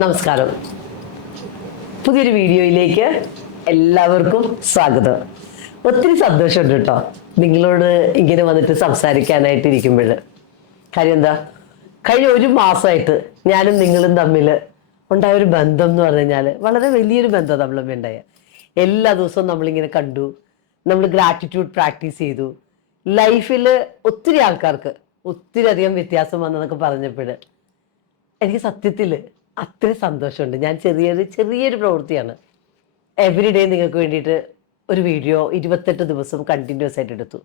നമസ്കാരം. പുതിയൊരു വീഡിയോയിലേക്ക് എല്ലാവർക്കും സ്വാഗതം. ഒത്തിരി സന്തോഷമുണ്ട് കേട്ടോ നിങ്ങളോട് ഇങ്ങനെ വന്നിട്ട് സംസാരിക്കാനായിട്ട് ഇരിക്കുമ്പോൾ. കാര്യം എന്താ, കഴിഞ്ഞ ഒരു മാസമായിട്ട് ഞാനും നിങ്ങളും തമ്മിൽ ഉണ്ടായ ഒരു ബന്ധം എന്ന് പറഞ്ഞു കഴിഞ്ഞാൽ വളരെ വലിയൊരു ബന്ധം നമ്മൾ ഉണ്ടായ. എല്ലാ ദിവസവും നമ്മളിങ്ങനെ കണ്ടു, നമ്മൾ ഗ്രാറ്റിറ്റ്യൂഡ് പ്രാക്ടീസ് ചെയ്തു. ലൈഫിൽ ഒത്തിരി ആൾക്കാർക്ക് ഒത്തിരി അധികം വ്യത്യാസം വന്നതൊക്കെ പറഞ്ഞപ്പോൾ എനിക്ക് സത്യത്തിൽ അത്ര സന്തോഷമുണ്ട്. ഞാൻ ചെറിയൊരു പ്രവൃത്തിയാണ്. എവറി ഡേ നിങ്ങൾക്ക് വേണ്ടിയിട്ട് ഒരു വീഡിയോ 28 ദിവസം കണ്ടിന്യൂസ് ആയിട്ട് എടുത്തു.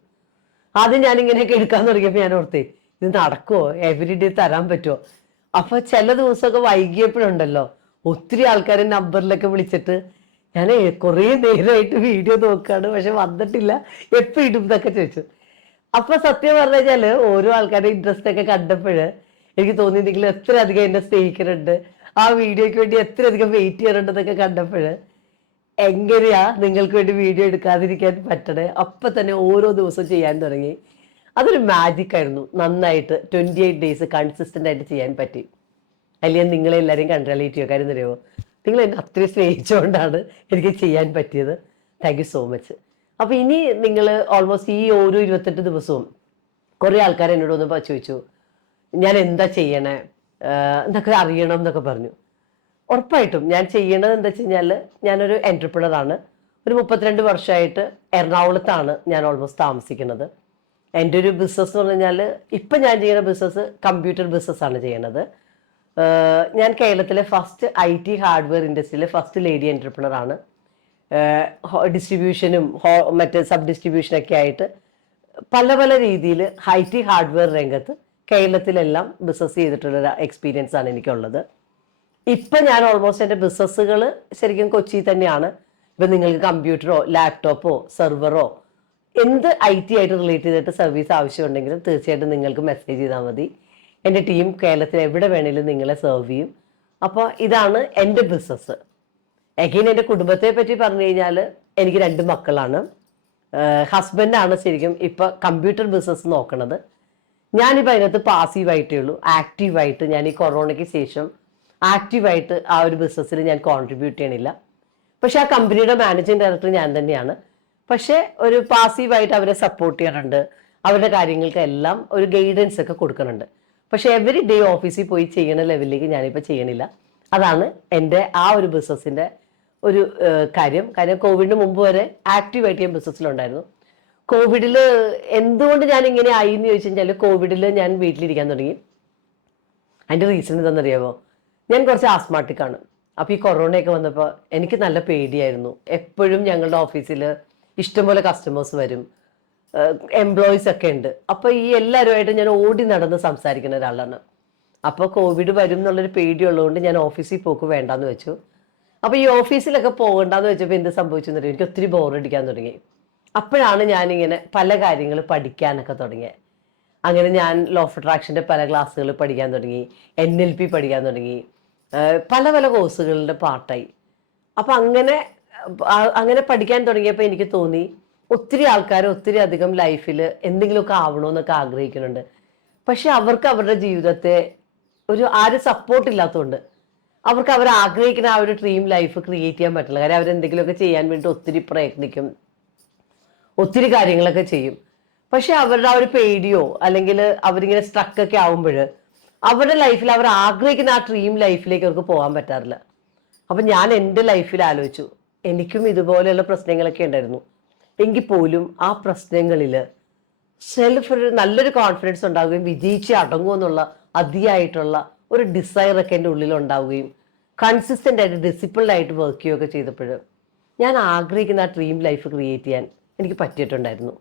ആദ്യം ഞാനിങ്ങനെയൊക്കെ എടുക്കാൻ തുടങ്ങിയപ്പോൾ ഞാൻ ഓർത്തേ, ഇത് നടക്കുമോ, എവറി ഡേ തരാൻ പറ്റുമോ? അപ്പൊ ചില ദിവസമൊക്കെ വൈകിയപ്പോഴുണ്ടല്ലോ ഒത്തിരി ആൾക്കാരെ നമ്പറിലൊക്കെ വിളിച്ചിട്ട് ഞാൻ കുറേ നേരമായിട്ട് വീഡിയോ നോക്കുകയാണ്, പക്ഷെ വന്നിട്ടില്ല, എപ്പോൾ ഇടും എന്നൊക്കെ ചോദിച്ചു. അപ്പൊ സത്യം പറഞ്ഞു കഴിഞ്ഞാല് ഓരോ ആൾക്കാരുടെ ഇൻട്രസ്റ്റ് ഒക്കെ കണ്ടപ്പോൾ എനിക്ക് തോന്നി നിങ്ങൾ എത്ര അധികം എന്നെ സ്നേഹിക്കുന്നുണ്ട്, ആ വീഡിയോയ്ക്ക് വേണ്ടി എത്ര അധികം വെയിറ്റ് ചെയ്യാറുണ്ടെന്നൊക്കെ കണ്ടപ്പോൾ എങ്ങനെയാ നിങ്ങൾക്ക് വേണ്ടി വീഡിയോ എടുക്കാതിരിക്കാൻ പറ്റണേ. അപ്പൊ തന്നെ ഓരോ ദിവസവും ചെയ്യാൻ തുടങ്ങി. അതൊരു മാജിക് ആയിരുന്നു. നന്നായിട്ട് 28 ഡേയ്സ് കൺസിസ്റ്റന്റ് ആയിട്ട് ചെയ്യാൻ പറ്റി. അല്ലെങ്കിൽ നിങ്ങളെല്ലാവരെയും കൺട്രോലേറ്റ് ചെയ്യുക. കാര്യം അറിയുമോ, നിങ്ങൾ എന്നെ അത്രയും സ്നേഹിച്ചുകൊണ്ടാണ് എനിക്ക് ചെയ്യാൻ പറ്റിയത്. Thank you so much. അപ്പൊ ഇനി നിങ്ങൾ ഓൾമോസ്റ്റ് ഈ ഓരോ 28 ദിവസവും കുറേ ആൾക്കാർ എന്നോട് ഒന്ന് ചോദിച്ചു, ഞാൻ എന്താ ചെയ്യണേ എന്നൊക്കെ അറിയണം എന്നൊക്കെ പറഞ്ഞു. ഉറപ്പായിട്ടും ഞാൻ ചെയ്യണത് എന്താ വെച്ച് കഴിഞ്ഞാൽ, ഞാനൊരു എൻ്റർപ്രണറാണ്. ഒരു 32 വർഷമായിട്ട് എറണാകുളത്താണ് ഞാൻ ഓൾമോസ്റ്റ് താമസിക്കുന്നത്. എൻ്റെ ഒരു ബിസിനസ് എന്ന് പറഞ്ഞാൽ ഇപ്പം ഞാൻ ചെയ്യുന്ന ബിസിനസ് കമ്പ്യൂട്ടർ ബിസിനസ്സാണ് ചെയ്യണത്. ഞാൻ കേരളത്തിലെ ഫസ്റ്റ് IT ഹാർഡ്വെയർ ഇൻഡസ്ട്രിയിലെ ഫസ്റ്റ് ലേഡി എൻ്റർപ്രണറാണ്. ഡിസ്ട്രിബ്യൂഷനും മറ്റ് സബ് ഡിസ്ട്രിബ്യൂഷനൊക്കെ ആയിട്ട് പല രീതിയിൽ IT ഹാർഡ്വെയർ രംഗത്ത് കേരളത്തിലെല്ലാം ബിസിനസ് ചെയ്തിട്ടുള്ള എക്സ്പീരിയൻസ് ആണ് എനിക്കുള്ളത്. ഇപ്പം ഞാൻ ഓൾമോസ്റ്റ് എൻ്റെ ബിസിനസ്സുകൾ ശരിക്കും കൊച്ചി തന്നെയാണ്. ഇപ്പം നിങ്ങൾക്ക് കമ്പ്യൂട്ടറോ ലാപ്ടോപ്പോ സെർവറോ എന്ത് IT ആയിട്ട് റിലേറ്റ് ചെയ്തിട്ട് സർവീസ് ആവശ്യമുണ്ടെങ്കിലും തീർച്ചയായിട്ടും നിങ്ങൾക്ക് മെസ്സേജ് ചെയ്താൽ മതി. എൻ്റെ ടീം കേരളത്തിൽ എവിടെ വേണേലും നിങ്ങളെ സെർവ് ചെയ്യും. അപ്പോൾ ഇതാണ് എൻ്റെ ബിസിനസ്. എഗെയിൻ എൻ്റെ കുടുംബത്തെ പറ്റി പറഞ്ഞു കഴിഞ്ഞാൽ എനിക്ക് 2 മക്കളാണ്. ഹസ്ബൻഡാണ് ശരിക്കും ഇപ്പം കമ്പ്യൂട്ടർ ബിസിനസ് നോക്കണത്. ഞാനിപ്പോൾ അതിനകത്ത് പാസീവായിട്ടേ ഉള്ളൂ. ആക്റ്റീവായിട്ട് ഞാൻ ഈ കൊറോണയ്ക്ക് ശേഷം ആക്റ്റീവായിട്ട് ആ ഒരു ബിസിനസ്സിൽ ഞാൻ കോൺട്രിബ്യൂട്ട് ചെയ്യണില്ല. പക്ഷെ ആ കമ്പനിയുടെ മാനേജിങ് ഡയറക്ടർ ഞാൻ തന്നെയാണ്. പക്ഷേ ഒരു പാസീവായിട്ട് അവരെ സപ്പോർട്ട് ചെയ്യാറുണ്ട്, അവരുടെ കാര്യങ്ങൾക്കെല്ലാം ഒരു ഗൈഡൻസ് ഒക്കെ കൊടുക്കുന്നുണ്ട്. പക്ഷെ എവറി ഡേ ഓഫീസിൽ പോയി ചെയ്യണ ലെവലിലേക്ക് ഞാനിപ്പോൾ ചെയ്യണില്ല. അതാണ് എൻ്റെ ആ ഒരു ബിസിനസ്സിൻ്റെ ഒരു കാര്യം. കോവിഡിന് മുമ്പ് വരെ ആക്റ്റീവായിട്ട് ഞാൻ ബിസിനസ്സിലുണ്ടായിരുന്നു. കോവിഡിൽ എന്തുകൊണ്ട് ഞാൻ ഇങ്ങനെ ആയി എന്ന് ചോദിച്ചു കഴിഞ്ഞാൽ, കോവിഡിൽ ഞാൻ വീട്ടിലിരിക്കാൻ തുടങ്ങി. അതിൻ്റെ റീസൺ എന്താണെന്നറിയാമോ, ഞാൻ കുറച്ച് ആസ്മാട്ടിക്കാണ്. അപ്പോൾ ഈ കൊറോണയൊക്കെ വന്നപ്പോൾ എനിക്ക് നല്ല പേടിയായിരുന്നു. എപ്പോഴും ഞങ്ങളുടെ ഓഫീസിൽ ഇഷ്ടംപോലെ കസ്റ്റമേഴ്സ് വരും, എംപ്ലോയീസ് ഒക്കെ ഉണ്ട്. അപ്പോൾ ഈ എല്ലാവരുമായിട്ട് ഞാൻ ഓടി നടന്ന് സംസാരിക്കുന്ന ഒരാളാണ്. അപ്പോൾ കോവിഡ് വരും എന്നുള്ളൊരു പേടിയുള്ളതുകൊണ്ട് ഞാൻ ഓഫീസിൽ പോക്ക് വേണ്ടാന്ന് വെച്ചു. അപ്പോൾ ഈ ഓഫീസിലൊക്കെ പോകണ്ടെന്ന് വെച്ചപ്പോൾ എന്ത് സംഭവിച്ചെന്ന് അറിയാം, എനിക്ക് ഒത്തിരി ബോറടിക്കാൻ തുടങ്ങി. അപ്പോഴാണ് ഞാനിങ്ങനെ പല കാര്യങ്ങൾ പഠിക്കാനൊക്കെ തുടങ്ങിയത്. അങ്ങനെ ഞാൻ ലോ ഓഫ് അട്രാക്ഷൻ്റെ പല ക്ലാസ്സുകൾ പഠിക്കാൻ തുടങ്ങി, NLP പഠിക്കാൻ തുടങ്ങി, പല കോഴ്സുകളുടെ പാർട്ടായി. അപ്പം അങ്ങനെ പഠിക്കാൻ തുടങ്ങിയപ്പോൾ എനിക്ക് തോന്നി, ഒത്തിരി ആൾക്കാർ ഒത്തിരി അധികം ലൈഫിൽ എന്തെങ്കിലുമൊക്കെ ആവണമെന്നൊക്കെ ആഗ്രഹിക്കുന്നുണ്ട്. പക്ഷെ അവർക്ക് അവരുടെ ജീവിതത്തെ ആരും സപ്പോർട്ട് ഇല്ലാത്തതുകൊണ്ട് അവർക്ക് അവർ ആഗ്രഹിക്കുന്ന ആ ഒരു ഡ്രീം ലൈഫ് ക്രിയേറ്റ് ചെയ്യാൻ പറ്റില്ല. കാര്യം അവരെന്തെങ്കിലുമൊക്കെ ചെയ്യാൻ വേണ്ടി ഒത്തിരി പ്രയത്നിക്കും, ഒത്തിരി കാര്യങ്ങളൊക്കെ ചെയ്യും. പക്ഷെ അവരുടെ ആ ഒരു പേടിയോ അല്ലെങ്കിൽ അവരിങ്ങനെ സ്ട്രക്കൊക്കെ ആവുമ്പോൾ അവരുടെ ലൈഫിൽ അവർ ആഗ്രഹിക്കുന്ന ആ ഡ്രീം ലൈഫിലേക്ക് അവർക്ക് പോകാൻ പറ്റാറില്ല. അപ്പം ഞാൻ എൻ്റെ ലൈഫിൽ ആലോചിച്ചു, എനിക്കും ഇതുപോലെയുള്ള പ്രശ്നങ്ങളൊക്കെ ഉണ്ടായിരുന്നു. എങ്കിൽ പോലും ആ പ്രശ്നങ്ങളിൽ ഒരു നല്ലൊരു കോൺഫിഡൻസ് ഉണ്ടാവുകയും വിജയിച്ച് അടങ്ങുമെന്നുള്ള അതിയായിട്ടുള്ള ഒരു ഡിസയറൊക്കെ എൻ്റെ ഉള്ളിൽ ഉണ്ടാവുകയും കൺസിസ്റ്റൻ്റ് ആയിട്ട് ഡിസിപ്ലിൻഡ് ആയിട്ട് വർക്ക് ചെയ്യുകയൊക്കെ ചെയ്തപ്പോൾ ഞാൻ ആഗ്രഹിക്കുന്ന ആ ഡ്രീം ലൈഫ് ക്രിയേറ്റ് ചെയ്യാൻ എനിക്ക് പറ്റിയിട്ടുണ്ടായിരുന്നു.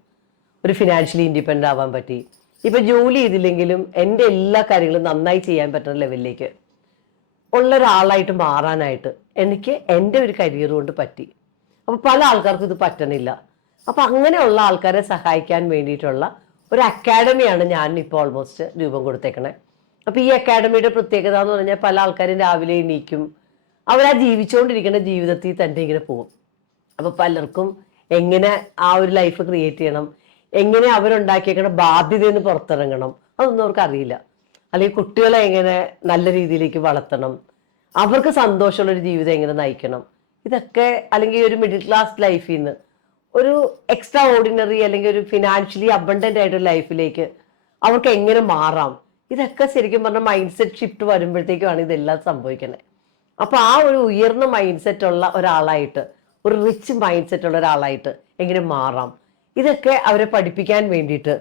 ഒരു ഫിനാൻഷ്യലി ഇൻഡിപെൻഡൻ്റ് ആവാൻ പറ്റി. ഇപ്പം ജോലി ചെയ്തില്ലെങ്കിലും എൻ്റെ എല്ലാ കാര്യങ്ങളും നന്നായി ചെയ്യാൻ പറ്റുന്ന ലെവലിലേക്ക് ഉള്ള ഒരാളായിട്ട് മാറാനായിട്ട് എനിക്ക് എൻ്റെ ഒരു കരിയർ കൊണ്ട് പറ്റി. അപ്പോൾ പല ആൾക്കാർക്കും ഇത് പറ്റണില്ല. അപ്പം അങ്ങനെയുള്ള ആൾക്കാരെ സഹായിക്കാൻ വേണ്ടിയിട്ടുള്ള ഒരു അക്കാഡമിയാണ് ഞാൻ ഇപ്പോൾ ഓൾമോസ്റ്റ് രൂപം കൊടുത്തേക്കണേ. അപ്പോൾ ഈ അക്കാഡമിയുടെ പ്രത്യേകത എന്ന് പറഞ്ഞാൽ പല ആൾക്കാരും രാവിലെ എണീക്കും, അവരാ ജീവിച്ചുകൊണ്ടിരിക്കുന്ന ജീവിതത്തിൽ തന്നെ ഇങ്ങനെ പോകും. അപ്പോൾ പലർക്കും എങ്ങനെ ആ ഒരു ലൈഫ് ക്രിയേറ്റ് ചെയ്യണം, എങ്ങനെ അവരുണ്ടാക്കിയേക്കണ ബാധ്യതയിൽ നിന്ന് പുറത്തിറങ്ങണം, അതൊന്നും അവർക്ക് അറിയില്ല. അല്ലെങ്കിൽ കുട്ടികളെ എങ്ങനെ നല്ല രീതിയിലേക്ക് വളർത്തണം, അവർക്ക് സന്തോഷമുള്ള ഒരു ജീവിതം എങ്ങനെ നയിക്കണം, ഇതൊക്കെ അല്ലെങ്കിൽ ഒരു മിഡിൽ ക്ലാസ് ലൈഫിൽ നിന്ന് ഒരു എക്സ്ട്രാ ഓർഡിനറി അല്ലെങ്കിൽ ഒരു ഫിനാൻഷ്യലി അബണ്ടന്റ് ആയിട്ടൊരു ലൈഫിലേക്ക് അവർക്ക് എങ്ങനെ മാറാം, ഇതൊക്കെ ശരിക്കും പറഞ്ഞാൽ മൈൻഡ് സെറ്റ് ഷിഫ്റ്റ് വരുമ്പോഴത്തേക്കുമാണ് ഇതെല്ലാം സംഭവിക്കുന്നത്. അപ്പൊ ആ ഒരു ഉയർന്ന മൈൻഡ് സെറ്റ് ഉള്ള ഒരാളായിട്ട്, ഒരു റിച്ച് മൈൻഡ് സെറ്റ് ഉള്ള ഒരാളായിട്ട് എങ്ങനെ മാറാം, ഇതൊക്കെ അവരെ പഠിപ്പിക്കാൻ വേണ്ടിയിട്ട്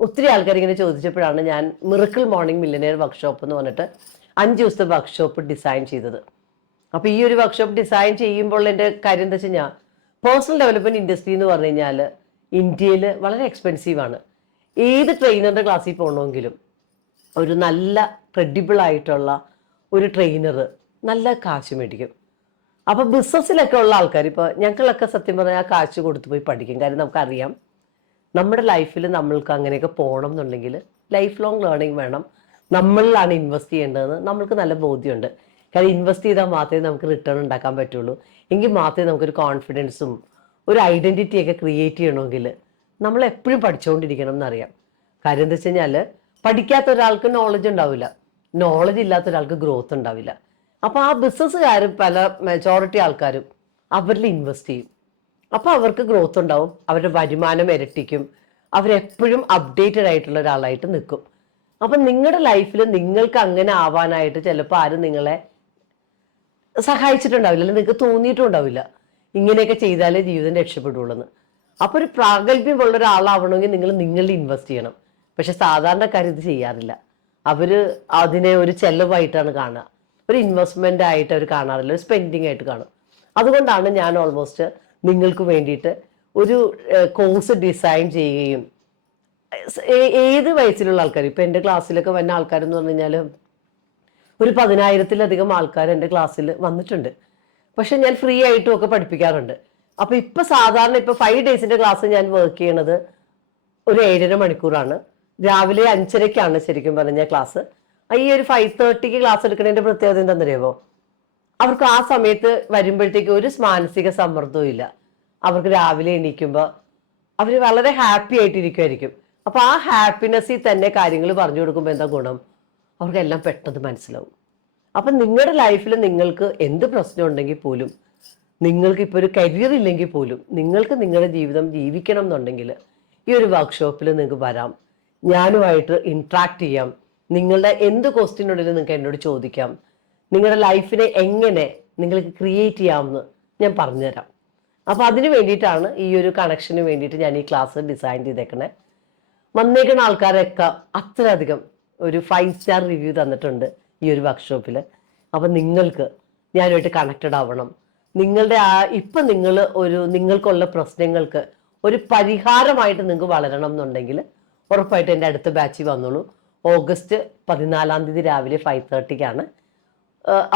ഒത്തിരി ആൾക്കാർ ഇങ്ങനെ ചോദിച്ചപ്പോഴാണ് ഞാൻ മിറക്കിൾ മോർണിംഗ് മില്ലനിയർ വർക്ക്ഷോപ്പ് എന്ന് പറഞ്ഞിട്ട് 5 ദിവസത്തെ വർക്ക്ഷോപ്പ് ഡിസൈൻ ചെയ്തത്. അപ്പൊ ഈ ഒരു വർക്ക്ഷോപ്പ് ഡിസൈൻ ചെയ്യുമ്പോൾ എൻ്റെ കാര്യം എന്താ വെച്ച് കഴിഞ്ഞാൽ, പേഴ്സണൽ ഡെവലപ്മെന്റ് ഇൻഡസ്ട്രി എന്ന് പറഞ്ഞു കഴിഞ്ഞാൽ ഇന്ത്യയിൽ വളരെ എക്സ്പെൻസീവ് ആണ്. ഏത് ട്രെയിനറുടെ ക്ലാസ്സിൽ പോകണമെങ്കിലും ഒരു നല്ല ക്രെഡിബിൾ ആയിട്ടുള്ള ഒരു ട്രെയിനർ നല്ല കാശ് മേടിക്കും. അപ്പൊ ബിസിനസ്സിലൊക്കെ ഉള്ള ആൾക്കാർ, ഇപ്പൊ ഞങ്ങളൊക്കെ സത്യം പറഞ്ഞാൽ കാശ് കൊടുത്തു പോയി പഠിക്കും. കാര്യം നമുക്കറിയാം നമ്മുടെ ലൈഫിൽ നമ്മൾക്ക് അങ്ങനെയൊക്കെ പോകണം എന്നുണ്ടെങ്കിൽ ലൈഫ് ലോങ് ലേണിംഗ് വേണം, നമ്മളിലാണ് ഇൻവെസ്റ്റ് ചെയ്യേണ്ടതെന്ന് നമ്മൾക്ക് നല്ല ബോധ്യമുണ്ട്. കാര്യം ഇൻവെസ്റ്റ് ചെയ്താൽ മാത്രമേ നമുക്ക് റിട്ടേൺ ഉണ്ടാക്കാൻ പറ്റുള്ളൂ. എങ്കിൽ മാത്രമേ നമുക്കൊരു കോൺഫിഡൻസും ഒരു ഐഡന്റിറ്റിയൊക്കെ ക്രിയേറ്റ് ചെയ്യണമെങ്കിൽ നമ്മൾ എപ്പോഴും പഠിച്ചുകൊണ്ടിരിക്കണം എന്നറിയാം. കാര്യം എന്താ വെച്ച് കഴിഞ്ഞാൽ, പഠിക്കാത്ത ഒരാൾക്ക് നോളജ് ഉണ്ടാവില്ല, നോളജ് ഇല്ലാത്ത ഒരാൾക്ക് ഗ്രോത്ത് ഉണ്ടാവില്ല. അപ്പൊ ആ ബിസിനസ്സുകാരും പല മെജോറിറ്റി ആൾക്കാരും അവരിൽ ഇൻവെസ്റ്റ് ചെയ്യും. അപ്പൊ അവർക്ക് ഗ്രോത്ത് ഉണ്ടാവും, അവരുടെ വരുമാനം ഇരട്ടിക്കും, അവരെപ്പോഴും അപ്ഡേറ്റഡ് ആയിട്ടുള്ള ഒരാളായിട്ട് നിൽക്കും. അപ്പൊ നിങ്ങളുടെ ലൈഫിൽ നിങ്ങൾക്ക് അങ്ങനെ ആവാനായിട്ട് ചിലപ്പോൾ ആരും നിങ്ങളെ സഹായിച്ചിട്ടുണ്ടാവില്ല, അല്ലെങ്കിൽ നിങ്ങൾക്ക് തോന്നിയിട്ടുണ്ടാവില്ല ഇങ്ങനെയൊക്കെ ചെയ്താലേ ജീവിതം രക്ഷപ്പെടുള്ളൂ എന്ന്. അപ്പൊ ഒരു പ്രാഗൽഭ്യമുള്ള ഒരാളാവണമെങ്കിൽ നിങ്ങൾ നിങ്ങളിൽ ഇൻവെസ്റ്റ് ചെയ്യണം. പക്ഷെ സാധാരണക്കാർ ഇത് ചെയ്യാറില്ല. അവര് അതിനെ ഒരു ചെലവായിട്ടാണ് കാണുക, ഒരു ഇൻവെസ്റ്റ്മെന്റ് ആയിട്ട് അവർ കാണാറില്ല, ഒരു സ്പെൻഡിങ് ആയിട്ട് കാണും. അതുകൊണ്ടാണ് ഞാൻ ഓൾമോസ്റ്റ് നിങ്ങൾക്ക് വേണ്ടിയിട്ട് ഒരു കോഴ്സ് ഡിസൈൻ ചെയ്യുകയും ഏത് വയസ്സിലുള്ള ആൾക്കാർ, ഇപ്പൊ എൻ്റെ ക്ലാസ്സിലൊക്കെ വന്ന ആൾക്കാരെന്ന് പറഞ്ഞു കഴിഞ്ഞാൽ ഒരു 10,000-ലധികം ആൾക്കാർ എൻ്റെ ക്ലാസ്സിൽ വന്നിട്ടുണ്ട്. പക്ഷെ ഞാൻ ഫ്രീ ആയിട്ടും ഒക്കെ പഠിപ്പിക്കാറുണ്ട്. അപ്പൊ ഇപ്പൊ സാധാരണ ഇപ്പൊ 5 ഡേയ്സിന്റെ ക്ലാസ് ഞാൻ വർക്ക് ചെയ്യണത് ഒരു 7.5 മണിക്കൂറാണ്. രാവിലെ 5:30ക്കാണ് ശരിക്കും പറഞ്ഞ ക്ലാസ്. ഈ ഒരു 5:30ക്ക് ക്ലാസ് എടുക്കുന്നതിന്റെ പ്രത്യേകത എന്താണെന്നറിയാമോ? അവർക്ക് ആ സമയത്ത് വരുമ്പോഴത്തേക്ക് ഒരു മാനസിക സമ്മർദ്ദവും ഇല്ല. അവർക്ക് രാവിലെ എണീക്കുമ്പോൾ അവർ വളരെ ഹാപ്പി ആയിട്ടിരിക്കുമായിരിക്കും. അപ്പൊ ആ ഹാപ്പിനെസ്സിൽ തന്നെ കാര്യങ്ങൾ പറഞ്ഞു കൊടുക്കുമ്പോൾ എന്താ ഗുണം? അവർക്കെല്ലാം പെട്ടെന്ന് മനസ്സിലാവും. അപ്പൊ നിങ്ങളുടെ ലൈഫിൽ നിങ്ങൾക്ക് എന്ത് പ്രശ്നം ഉണ്ടെങ്കിൽ പോലും, നിങ്ങൾക്ക് ഇപ്പോൾ ഒരു കരിയർ ഇല്ലെങ്കിൽ പോലും, നിങ്ങൾക്ക് നിങ്ങളുടെ ജീവിതം ജീവിക്കണം എന്നുണ്ടെങ്കിൽ ഈ ഒരു വർക്ക്ഷോപ്പിൽ നിങ്ങൾക്ക് വരാം, ഞാനുമായിട്ട് ഇന്ററാക്ട് ചെയ്യാം. നിങ്ങളുടെ എന്ത് ക്വസ്റ്റ്യൻ ഉണ്ടെങ്കിലും നിങ്ങൾക്ക് എന്നോട് ചോദിക്കാം. നിങ്ങളുടെ ലൈഫിനെ എങ്ങനെ നിങ്ങൾക്ക് ക്രിയേറ്റ് ചെയ്യാമെന്ന് ഞാൻ പറഞ്ഞുതരാം. അപ്പൊ അതിന് വേണ്ടിയിട്ടാണ് ഈ ഒരു കണക്ഷന് വേണ്ടിയിട്ട് ഞാൻ ഈ ക്ലാസ് ഡിസൈൻ ചെയ്തേക്കണേ. വന്നേക്കുന്ന ആൾക്കാരൊക്കെ അത്രയധികം ഒരു 5 സ്റ്റാർ റിവ്യൂ തന്നിട്ടുണ്ട് ഈ ഒരു വർക്ക്ഷോപ്പിൽ. അപ്പൊ നിങ്ങൾക്ക് ഞാനുമായിട്ട് കണക്റ്റഡ് ആവണം. നിങ്ങളുടെ ഇപ്പം നിങ്ങൾ നിങ്ങൾക്കുള്ള പ്രശ്നങ്ങൾക്ക് ഒരു പരിഹാരമായിട്ട് നിങ്ങൾക്ക് വളരണം എന്നുണ്ടെങ്കിൽ ഉറപ്പായിട്ട് എൻ്റെ അടുത്ത ബാച്ചിൽ വന്നോളൂ. ഓഗസ്റ്റ് 14-ാം തീയതി രാവിലെ 5:30ക്കാണ്.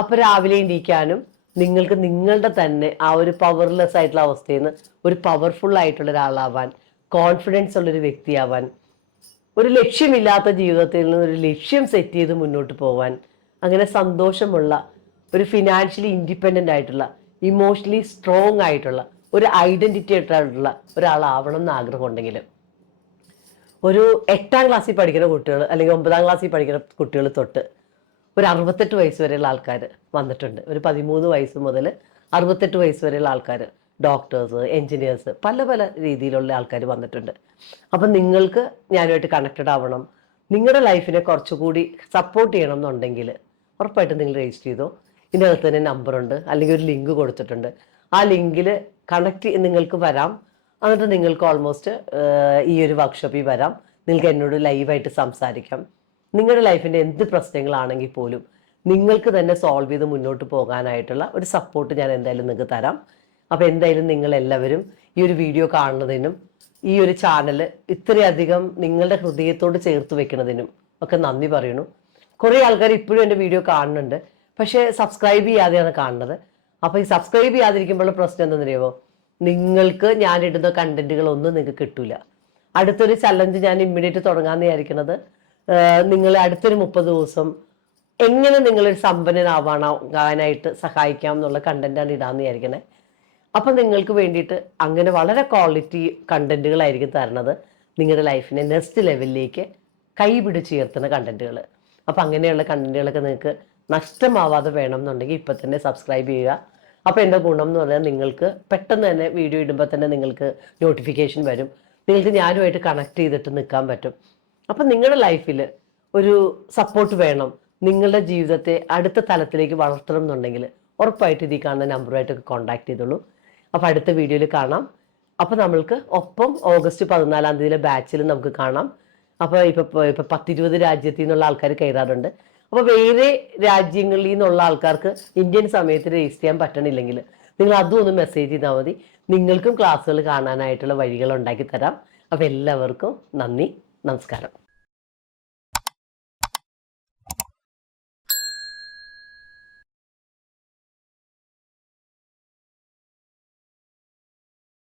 അപ്പൊ രാവിലെ എണീക്കാനും നിങ്ങൾക്ക് നിങ്ങളുടെ തന്നെ ആ ഒരു പവർലെസ് ആയിട്ടുള്ള അവസ്ഥയിൽ നിന്ന് ഒരു പവർഫുൾ ആയിട്ടുള്ള ഒരാളാവാൻ, കോൺഫിഡൻസ് ഉള്ളൊരു വ്യക്തിയാവാൻ, ഒരു ലക്ഷ്യമില്ലാത്ത ജീവിതത്തിൽ നിന്ന് ഒരു ലക്ഷ്യം സെറ്റ് ചെയ്ത് മുന്നോട്ട് പോവാൻ, അങ്ങനെ സന്തോഷമുള്ള ഒരു ഫിനാൻഷ്യലി ഇൻഡിപെൻഡൻ്റ് ആയിട്ടുള്ള, ഇമോഷണലി സ്ട്രോങ് ആയിട്ടുള്ള, ഒരു ഐഡന്റിറ്റി ആയിട്ടുള്ള ഒരാളാവണം എന്ന് ആഗ്രഹം ഉണ്ടെങ്കിൽ ഒരു 8ാം ക്ലാസ്സിൽ പഠിക്കുന്ന കുട്ടികൾ അല്ലെങ്കിൽ 9ാം ക്ലാസ്സിൽ പഠിക്കുന്ന കുട്ടികൾ തൊട്ട് ഒരു 68 വയസ്സ് വരെയുള്ള ആൾക്കാർ വന്നിട്ടുണ്ട്. ഒരു 13 വയസ്സ് മുതൽ 68 വയസ്സ് വരെയുള്ള ആൾക്കാർ, ഡോക്ടേഴ്സ്, എൻജിനീയേഴ്സ്, പല പല രീതിയിലുള്ള ആൾക്കാർ വന്നിട്ടുണ്ട്. അപ്പം നിങ്ങൾക്ക് ഞാനുമായിട്ട് കണക്റ്റഡ് ആവണം, നിങ്ങളുടെ ലൈഫിനെ കുറച്ചുകൂടി സപ്പോർട്ട് ചെയ്യണം എന്നുണ്ടെങ്കിൽ ഉറപ്പായിട്ടും നിങ്ങൾ രജിസ്റ്റർ ചെയ്തോ. ഇതിൻ്റെ അകത്ത് തന്നെ നമ്പറുണ്ട്, അല്ലെങ്കിൽ ഒരു ലിങ്ക് കൊടുത്തിട്ടുണ്ട്. ആ ലിങ്കിൽ കണക്ട് നിങ്ങൾക്ക് വരാം. എന്നിട്ട് നിങ്ങൾക്ക് ഓൾമോസ്റ്റ് ഈ ഒരു വർക്ക്ഷോപ്പിൽ വരാം. നിങ്ങൾക്ക് എന്നോട് ലൈവായിട്ട് സംസാരിക്കാം. നിങ്ങളുടെ ലൈഫിൻ്റെ എന്ത് പ്രശ്നങ്ങളാണെങ്കിൽ പോലും നിങ്ങൾക്ക് തന്നെ സോൾവ് ചെയ്ത് മുന്നോട്ട് പോകാനായിട്ടുള്ള ഒരു സപ്പോർട്ട് ഞാൻ എന്തായാലും നിങ്ങൾക്ക് തരാം. അപ്പോൾ എന്തായാലും നിങ്ങളെല്ലാവരും ഈ ഒരു വീഡിയോ കാണുന്നതിനും ഈ ഒരു ചാനൽ ഇത്രയധികം നിങ്ങളുടെ ഹൃദയത്തോട് ചേർത്ത് വെക്കുന്നതിനും ഒക്കെ നന്ദി പറയുന്നു. കുറേ ആൾക്കാർ ഇപ്പോഴും എൻ്റെ വീഡിയോ കാണുന്നുണ്ട്, പക്ഷേ സബ്സ്ക്രൈബ് ചെയ്യാതെയാണ് കാണുന്നത്. അപ്പോൾ ഈ സബ്സ്ക്രൈബ് ചെയ്യാതിരിക്കുമ്പോഴുള്ള പ്രശ്നം എന്താണെന്നറിയാമോ? നിങ്ങൾക്ക് ഞാനിടുന്ന കണ്ടന്റുകളൊന്നും നിങ്ങൾക്ക് കിട്ടൂല. അടുത്തൊരു ചലഞ്ച് ഞാൻ ഇമ്മീഡിയറ്റ് തുടങ്ങാമെന്ന് വിചാരിക്കുന്നത്, നിങ്ങളെ അടുത്തൊരു 30 ദിവസം എങ്ങനെ നിങ്ങളൊരു സമ്പന്നനാവാനായിട്ട് സഹായിക്കാം എന്നുള്ള കണ്ടന്റാണ് ഇടാമെന്ന് വിചാരിക്കണേ. അപ്പം നിങ്ങൾക്ക് വേണ്ടിയിട്ട് അങ്ങനെ വളരെ ക്വാളിറ്റി കണ്ടന്റുകളായിരിക്കും തരണത്, നിങ്ങളുടെ ലൈഫിനെ നെക്സ്റ്റ് ലെവലിലേക്ക് കൈപിടിച്ചുയർത്തുന്ന കണ്ടന്റുകൾ. അപ്പം അങ്ങനെയുള്ള കണ്ടന്റുകളൊക്കെ നിങ്ങൾക്ക് നഷ്ടമാവാതെ വേണം എന്നുണ്ടെങ്കിൽ ഇപ്പം തന്നെ സബ്സ്ക്രൈബ് ചെയ്യുക. അപ്പോൾ എൻ്റെ ഗുണം എന്ന് പറഞ്ഞാൽ നിങ്ങൾക്ക് പെട്ടെന്ന് തന്നെ വീഡിയോ ഇടുമ്പോൾ തന്നെ നിങ്ങൾക്ക് നോട്ടിഫിക്കേഷൻ വരും. നിങ്ങൾക്ക് ഞാനുമായിട്ട് കണക്ട് ചെയ്തിട്ട് നിൽക്കാൻ പറ്റും. അപ്പം നിങ്ങളുടെ ലൈഫിൽ ഒരു സപ്പോർട്ട് വേണം, നിങ്ങളുടെ ജീവിതത്തെ അടുത്ത തലത്തിലേക്ക് വളർത്തണം എന്നുണ്ടെങ്കിൽ ഉറപ്പായിട്ട് ഇതിൽ കാണുന്ന നമ്പറുമായിട്ടൊക്കെ കോൺടാക്ട് ചെയ്തോളൂ. അപ്പോൾ അടുത്ത വീഡിയോയിൽ കാണാം. അപ്പോൾ നമ്മൾക്ക് ഒപ്പം ഓഗസ്റ്റ് 14 ബാച്ചിൽ നമുക്ക് കാണാം. അപ്പോൾ ഇപ്പൊ 10-20 രാജ്യത്തിൽ നിന്നുള്ള ആൾക്കാർ കയറാറുണ്ട്. അപ്പോൾ വേറെ രാജ്യങ്ങളിൽ നിന്നുള്ള ആൾക്കാർക്ക് ഇന്ത്യൻ സമയത്ത് രജിസ്റ്റർ ചെയ്യാൻ പറ്റണില്ലെങ്കിൽ നിങ്ങൾ അതും ഒന്ന് മെസ്സേജ് ചെയ്താൽ മതി. നിങ്ങൾക്കും ക്ലാസ്സുകൾ കാണാനായിട്ടുള്ള വഴികൾ ഉണ്ടാക്കി തരാം. അപ്പോൾ എല്ലാവർക്കും നന്ദി, നമസ്കാരം.